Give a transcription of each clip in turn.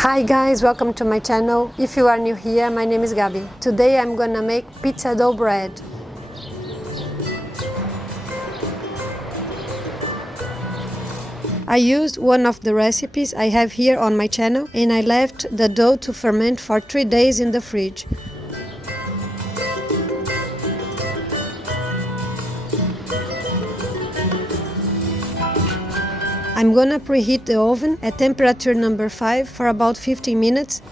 Hi guys, welcome to my channel. If you are new here, my name is Gabi. Today I'm gonna make pizza dough bread. I used one of the recipes I have here on my channel and I left the dough to ferment for 3 days in the fridge. I'm gonna preheat the oven at temperature number 5 for about 15 minutes.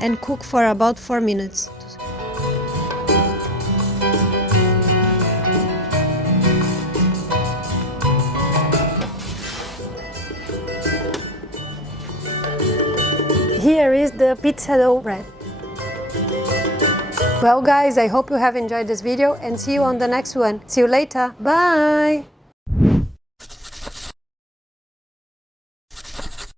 And cook for about 4 minutes. Here is the pizza dough bread. Well guys, I hope you have enjoyed this video and see you on the next one. See you later. Bye!